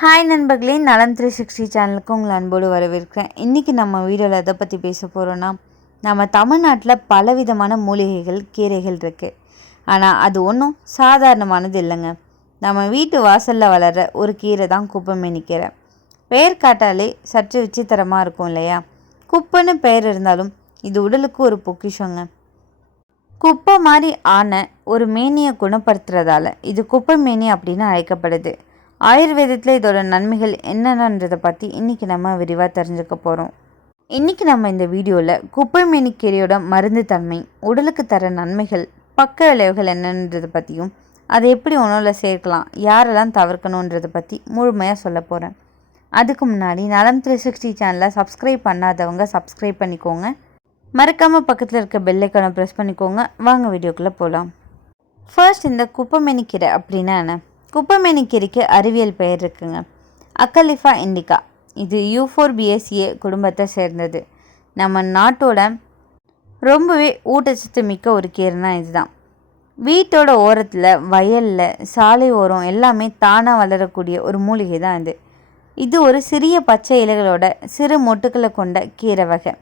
Hi நண்பர்களே, நலம் 360 சேனலுக்கு உங்களை அன்போடு வரவேற்கிறேன். இன்றைக்கி நம்ம வீடியோவில் எதை பற்றி பேச போகிறோன்னா, நம்ம தமிழ்நாட்டில் பலவிதமான மூலிகைகள், கீரைகள் இருக்குது. ஆனால் அது ஒன்றும் சாதாரணமானது இல்லைங்க. நம்ம வீட்டு வாசலில் வளர்கிற ஒரு கீரை தான் குப்பைமேனி கீரை. பெயர் காட்டாலே சற்று விசித்திரமாக இருக்கும் இல்லையா? குப்பைன்னு பெயர் இருந்தாலும் இது உடலுக்கு ஒரு பொக்கிஷங்க. குப்பை மாதிரி ஆன ஒரு மேனியை குணப்படுத்துறதால இது குப்பைமேனி அப்படின்னு அழைக்கப்படுது. ஆயுர்வேதத்தில் இதோட நன்மைகள் என்னென்னன்றதை பற்றி இன்றைக்கி நம்ம விரிவாக தெரிஞ்சுக்க போகிறோம். இன்றைக்கி நம்ம இந்த வீடியோவில் குப்பைமேனி கீரையோட மருந்து தன்மை, உடலுக்கு தர நன்மைகள், பக்க விளைவுகள் என்னன்றதை பற்றியும் அதை எப்படி உணவில் சேர்க்கலாம், யாரெல்லாம் தவிர்க்கணுன்றதை பற்றி முழுமையாக சொல்ல போகிறேன். அதுக்கு முன்னாடி நலம் 360 சேனலை சப்ஸ்கிரைப் பண்ணாதவங்க சப்ஸ்கிரைப் பண்ணிக்கோங்க. மறக்காமல் பக்கத்தில் இருக்க பெல் ஐக்கானை ப்ரெஸ் பண்ணிக்கோங்க. வாங்க வீடியோக்குள்ளே போகலாம். ஃபர்ஸ்ட், இந்த குப்பைமேனி கீரை அப்படின்னா என்ன? குப்பைமேனி கீரைக்கு அறிவியல் பெயர் இருக்குங்க, அக்கலிஃபா இண்டிகா. இது யூஃபோர்பியேசியே குடும்பத்தை சேர்ந்தது. நம்ம நாட்டோட ரொம்பவே ஊட்டச்சத்து மிக்க ஒரு கீரைனா இதுதான். வீட்டோட ஓரத்தில், வயலில், சாலை ஓரம் எல்லாமே தானாக வளரக்கூடிய ஒரு மூலிகை தான் இது. இது ஒரு சிறிய பச்சை இலைகளோட சிறு மொட்டுக்களை கொண்ட கீரை வகை.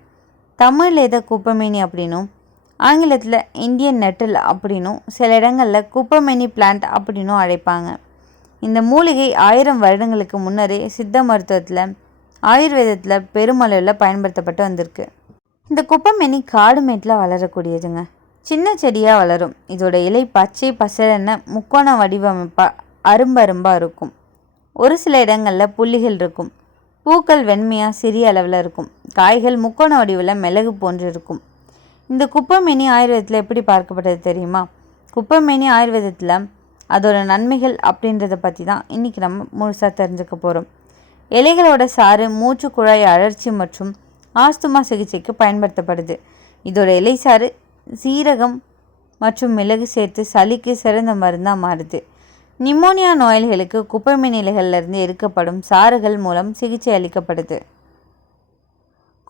தமிழில் இதை குப்பைமேனி அப்படின்னும், ஆங்கிலத்தில் இந்தியன் நெட்டில் அப்படின்னும், சில இடங்களில் குப்பைமேனி பிளான்ட் அப்படின்னும் அழைப்பாங்க. இந்த மூலிகை 1000 வருடங்களுக்கு முன்னரே சித்த மருத்துவத்தில், ஆயுர்வேதத்தில் பெருமளவில் பயன்படுத்தப்பட்டு வந்திருக்கு. இந்த குப்பைமேனி காடு மேட்டில் வளரக்கூடியதுங்க. சின்ன செடியாக வளரும். இதோட இலை பச்சை பசலென முக்கோண வடிவமைப்பாக அரும்பரும்பாக இருக்கும். ஒரு சில இடங்களில் புள்ளிகள் இருக்கும். பூக்கள் வெண்மையாக சிறிய அளவில் இருக்கும். காய்கள் முக்கோண வடிவில் மிளகு போன்று இருக்கும். இந்த குப்பைமேனி ஆயுர்வேதத்தில் எப்படி பார்க்கப்பட்டது தெரியுமா? குப்பைமேனி ஆயுர்வேதத்தில் அதோட நன்மைகள் அப்படின்றத பற்றி தான் இன்றைக்கி நம்ம முழுசாக தெரிஞ்சுக்க போகிறோம். இலைகளோட சாறு மூச்சு குழாய் அழற்சி மற்றும் ஆஸ்துமா சிகிச்சைக்கு பயன்படுத்தப்படுது. இதோட இலை சாறு சீரகம் மற்றும் மிளகு சேர்த்து சளிக்கு சிறந்த மருந்தாக மாறுது. நிமோனியா நோயாளிகளுக்கு குப்பைமேனி இலைகளிலிருந்து எடுக்கப்படும் சாறுகள் மூலம் சிகிச்சை அளிக்கப்படுது.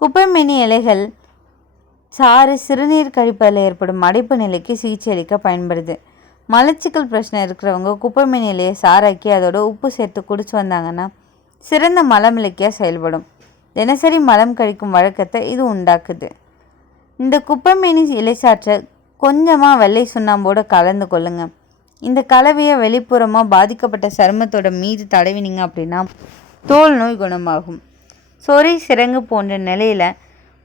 குப்பைமேனி இலைகள் சாறு சிறுநீர் கழிப்பதில் ஏற்படும் அடைப்பு நிலைக்கு சிகிச்சை அளிக்க பயன்படுது. மலச்சிக்கல் பிரச்சனை இருக்கிறவங்க குப்பைமேனி இலையை சாராக்கி அதோட உப்பு சேர்த்து குடிச்சு வந்தாங்கன்னா சிறந்த மலமிளக்கியாக செயல்படும். தினசரி மலம் கழிக்கும் வழக்கத்தை இது உண்டாக்குது. இந்த குப்பைமேனி இலை சாற்றை கொஞ்சமாக வெள்ளை சுண்ணாம்போடு கலந்து கொள்ளுங்க. இந்த கலவையை வெளிப்புறமாக பாதிக்கப்பட்ட சருமத்தோட மீது தடவினீங்க அப்படின்னா தோல் நோய் குணமாகும். சொறி, சிரங்கு போன்ற நிலையில்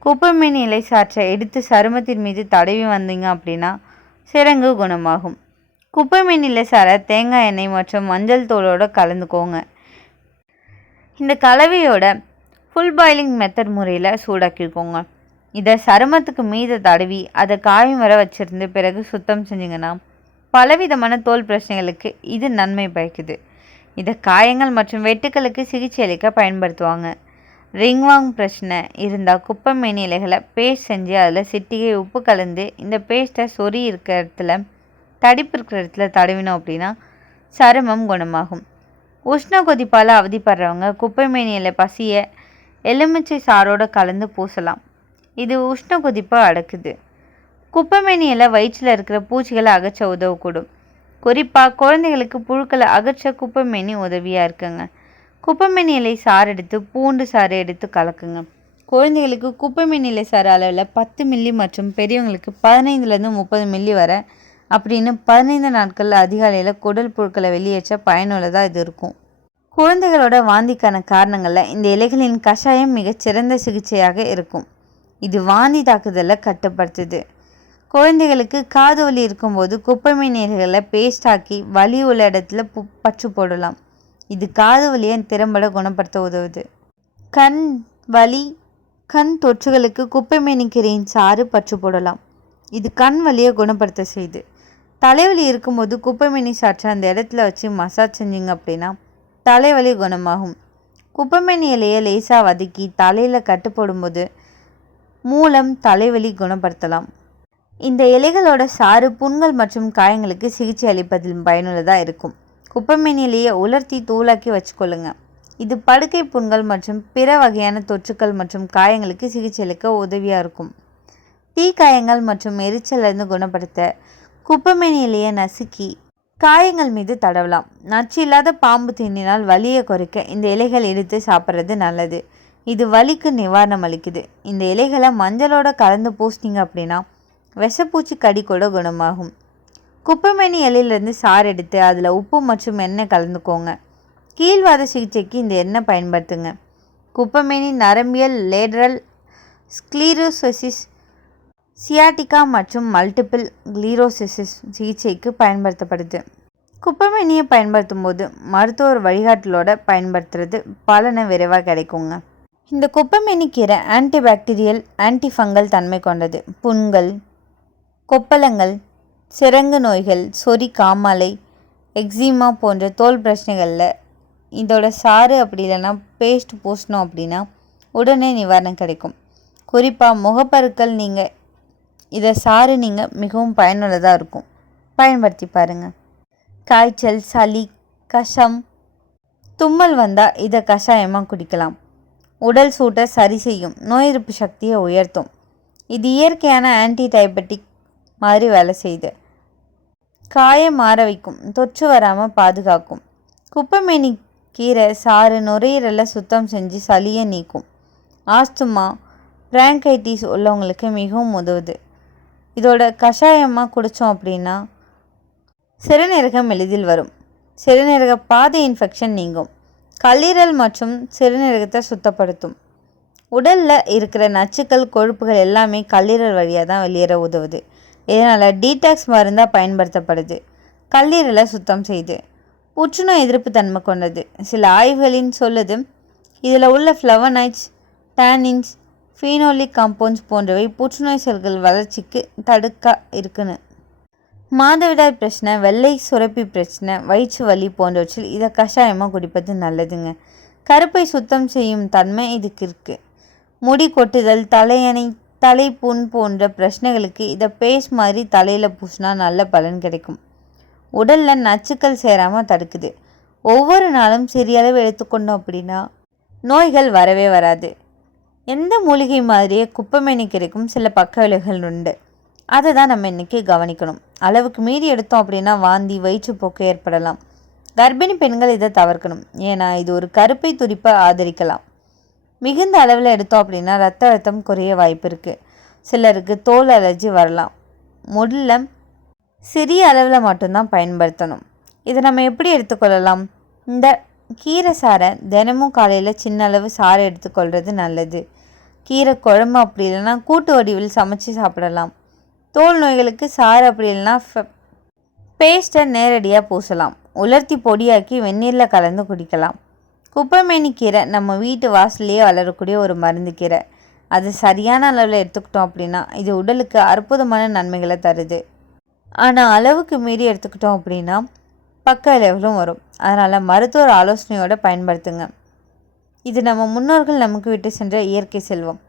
குப்பைமேனி இலை சாற்றை எடுத்து சருமத்தின் மீது தடவி வந்தீங்க அப்படின்னா சிரங்கு குணமாகும். குப்பைமேனி இலை சாறை தேங்காய் எண்ணெய் மற்றும் மஞ்சள் தூளோடு கலந்துக்கோங்க. இந்த கலவையோட ஃபுல் பாயிலிங் மெத்தட் முறையில் சூடாக்கிக்கோங்க. இதை சருமத்துக்கு மீது தடவி அதை காயும் வர வச்சிருந்து பிறகு சுத்தம் செஞ்சிங்கன்னா பலவிதமான தோல் பிரச்சனைகளுக்கு இது நன்மை பயக்குது. இதை காயங்கள் மற்றும் வெட்டுக்களுக்கு சிகிச்சை அளிக்க பயன்படுத்துவாங்க. ரிங்வாங் பிரச்சனை இருந்தால் குப்பைமேனி இலைகளை பேஸ்ட் செஞ்சு அதில் சிட்டிகை உப்பு கலந்து இந்த பேஸ்ட்டை சொறி இருக்கிற இடத்துல, தடிப்பு இருக்கிற இடத்துல தடவினோம் அப்படின்னா சருமம் குணமாகும். உஷ்ண கொதிப்பால் அவதிப்படுறவங்க குப்பைமேனி இலை பசியை எலுமிச்சை சாரோடு கலந்து பூசலாம். இது உஷ்ண கொதிப்பை அடக்குது. குப்பைமேனி இலை வயிற்றில் இருக்கிற பூச்சிகளை அகற்ற உதவக்கூடும். குறிப்பாக குழந்தைகளுக்கு புழுக்களை அகற்ற குப்பைமேனி உதவியாக இருக்குங்க. குப்பைமேனி இலை சாறு எடுத்து பூண்டு சாறு எடுத்து கலக்குங்க. குழந்தைகளுக்கு குப்பைமேனி இலை சாறு அளவில் 10 மில்லி மற்றும் பெரியவங்களுக்கு 15லேருந்து 30 மில்லி வரை அப்படின்னு 15 நாட்கள் அதிகாலையில் குடல் புழுக்களை வெளியேற்ற பயனுள்ளதாக இது இருக்கும். குழந்தைகளோட வாந்திக்கான காரணங்களில் இந்த இலைகளின் கஷாயம் மிகச்சிறந்த சிகிச்சையாக இருக்கும். இது வாந்தி தாக்குதலை கட்டுப்படுத்துது. குழந்தைகளுக்கு காது வலி இருக்கும்போது குப்பைமேனி இலைகளை பேஸ்டாக்கி வலி உள்ள இடத்துல பற்று போடலாம். இது காது வலியை திறம்பட குணப்படுத்த உதவுது. கண் வலி, கண் தொற்றுகளுக்கு குப்பைமேனி கீரையின் சாறு பற்று போடலாம். இது கண் வலியை குணப்படுத்த செய்யுது. தலைவலி இருக்கும்போது குப்பைமேனி சாற்றை அந்த இடத்துல வச்சு மசாஜ் செஞ்சிங்க அப்படின்னா தலைவலி குணமாகும். குப்பைமேனி இலையை லேசாக வதக்கி தலையில் கட்டு போடும்போது மூலம் தலைவலி குணப்படுத்தலாம். இந்த இலைகளோட சாறு புண்கள் மற்றும் காயங்களுக்கு சிகிச்சை அளிப்பதில் பயனுள்ளதாக இருக்கும். குப்பைமேனி இலையை உலர்த்தி தூளாக்கி வச்சுக்கொள்ளுங்க. இது படுக்கை புண்கள் மற்றும் பிற வகையான தொற்றுக்கள் மற்றும் காயங்களுக்கு சிகிச்சை அளிக்க உதவியாக இருக்கும். தீக்காயங்கள் மற்றும் எரிச்சலிருந்து குணப்படுத்த குப்பைமேனி இலையை நசுக்கி காயங்கள் மீது தடவலாம். நச்சு இல்லாத பாம்பு தீண்டினால் வலியை குறைக்க இந்த இலைகள் எடுத்து சாப்பிட்றது நல்லது. இது வலிக்கு நிவாரணம் அளிக்குது. இந்த இலைகளை மஞ்சளோட கலந்து பூசினீங்க அப்படின்னா விஷப்பூச்சி கடி கூட குணமாகும். குப்பைமேனி இலையிலேருந்து சாறு எடுத்து அதில் உப்பு மற்றும் எண்ணெய் கலந்துக்கோங்க. கீழ்வாத சிகிச்சைக்கு இந்த எண்ணெய் பயன்படுத்துங்க. குப்பைமேனி நரம்பியல் லேட்ரல் ஸ்க்ளீரோசிஸ், சியாட்டிகா மற்றும் மல்டிபிள் ஸ்க்ளீரோசிஸ் சிகிச்சைக்கு பயன்படுத்தப்படுது. குப்பைமேனியை பயன்படுத்தும் போது மருத்துவர் வழிகாட்டலோட பயன்படுத்துறது பலனை விரைவாக கிடைக்குங்க. இந்த குப்பைமேனி கீரை ஆன்டிபாக்டீரியல், ஆன்டிஃபங்கல் தன்மை கொண்டது. புண்கள், கொப்பளங்கள், சிரங்கு நோய்கள், சொறி, காமாலை, எக்ஸிமா போன்ற தோல் பிரச்சனைகளில் இதோட சாறு அப்படி இல்லைன்னா பேஸ்ட் பூசணும் அப்படின்னா உடனே நிவாரணம் கிடைக்கும். குறிப்பாக முகப்பருக்கள் இதை சாறு மிகவும் பயனுள்ளதாக இருக்கும். பயன்படுத்தி பாருங்கள். காய்ச்சல், சளி, கஷம், தும்மல் வந்தால் இதை கஷாயமாக குடிக்கலாம். உடல் சூட்டை சரி செய்யும், நோய் எதிர்ப்பு சக்தியை உயர்த்தும். இது இயற்கையான ஆன்டி டயபெட்டிக் மாதிரி வேலை செய்யுது. காயம் மாற வைக்கும், தொற்று வராமல் பாதுகாக்கும். குப்பைமேனி கீரை சாறு நுரையீரலை சுத்தம் செஞ்சு சளியை நீக்கும். ஆஸ்துமா, பிராங்கைட்டிஸ் உள்ளவங்களுக்கு மிகவும் உதவுது. இதோட கஷாயமாக குடித்தோம் அப்படின்னா சிறுநீரகம் எளிதில் வரும். சிறுநீரக பாதை இன்ஃபெக்ஷன் நீங்கும். கல்லீரல் மற்றும் சிறுநீரகத்தை சுத்தப்படுத்தும். உடலில் இருக்கிற நச்சுக்கள், கொழுப்புகள் எல்லாமே கல்லீரல் வழியாக தான் வெளியேற உதவுது. இதனால் டீடாக்ஸ் மருந்தாக பயன்படுத்தப்படுது. கல்லீரலை சுத்தம் செய்யுது. புற்றுநோய் எதிர்ப்பு தன்மை கொண்டது. சில ஆய்வுகளின் சொல்லுது இதில் உள்ள ஃப்ளவனைட்ஸ், டேனின்ஸ், ஃபீனோலிக் காம்பவுண்ட்ஸ் போன்றவை புற்றுநோய் செல்கள் வளர்ச்சிக்கு தடுக்க இருக்குன்னு. மாதவிடாய் பிரச்சனை, வெள்ளை சுரப்பி பிரச்சனை, வயிற்று வலி போன்றவற்றில் இதை கஷாயமாக குடிப்பது நல்லதுங்க. கருப்பை சுத்தம் செய்யும் தன்மை இதுக்கு இருக்குது. முடி கொட்டுதல், தலையணை, தலைப்புண் போன்ற பிரச்சனைகளுக்கு இதை பேஸ்ட் மாதிரி தலையில் பூசினா நல்ல பலன் கிடைக்கும். உடலில் நச்சுக்கள் சேராமல் தடுக்குது. ஒவ்வொரு நாளும் சிறிய அளவு எடுத்துக்கொண்டோம் அப்படின்னா நோய்கள் வரவே வராது. எந்த மூலிகை மாதிரியே குப்பைமேனி கிடைக்கும் சில பக்க விளைவுகள் உண்டு. அதை தான் நம்ம இன்றைக்கி கவனிக்கணும். அளவுக்கு மீறி எடுத்தோம் அப்படின்னா வாந்தி, வயிற்றுப்போக்கு ஏற்படலாம். கர்ப்பிணி பெண்கள் இதை தவிர்க்கணும். ஏன்னா இது ஒரு கருப்பை துடிப்பை ஆதரிக்கலாம். மிகுந்த அளவில் எடுத்தோம் அப்படின்னா ரத்த அழுத்தம் குறைய வாய்ப்பு இருக்குது. சிலருக்கு தோல் அலர்ஜி வரலாம். முதல்ல சிறிய அளவில் மட்டும்தான் பயன்படுத்தணும். இதை நம்ம எப்படி எடுத்துக்கொள்ளலாம்? இந்த கீரை சாறை தினமும் காலையில் சின்ன அளவு சாறை எடுத்துக்கொள்வது நல்லது. கீரை குழம்பு அப்படி இல்லைன்னா கூட்டு வடிவில் சமைச்சு சாப்பிடலாம். தோல் நோய்களுக்கு சாறு அப்படி இல்லைன்னா பேஸ்ட்டை நேரடியாக பூசலாம். உலர்த்தி பொடியாக்கி வெந்நீரில் கலந்து குடிக்கலாம். குப்பைமேனி கீரை நம்ம வீட்டு வாசல்லையே வளரக்கூடிய ஒரு மருந்து கீரை. அது சரியான அளவில் எடுத்துக்கிட்டோம் அப்படின்னா இது உடலுக்கு அற்புதமான நன்மைகளை தருது. ஆனால் அளவுக்கு மீறி எடுத்துக்கிட்டோம் அப்படின்னா பக்க விளைவுகளும் வரும். அதனால் மருத்துவர் ஆலோசனையோடு பயன்படுத்துங்க. இது நம்ம முன்னோர்கள் நமக்கு விட்டு சென்ற இயற்கை செல்வம்.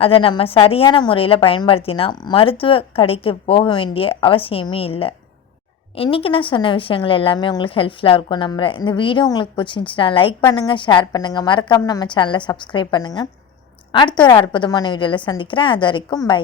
அதை நம்ம சரியான முறையில் பயன்படுத்தினா மருத்துவ கடைக்கு போக வேண்டிய அவசியமே இல்லை. இன்றைக்கி நான் சொன்ன விஷயங்கள் எல்லாமே உங்களுக்கு ஹெல்ப்ஃபுல்லாக இருக்கும் நம்புகிறேன். இந்த வீடியோ உங்களுக்கு பிடிச்சிருந்துச்சுன்னா லைக் பண்ணுங்கள், ஷேர் பண்ணுங்கள், மறக்காமல் நம்ம சேனலை சப்ஸ்கிரைப் பண்ணுங்கள். அடுத்த ஒரு அற்புதமான வீடியோவில் சந்திக்கிறேன். அது வரைக்கும் பை.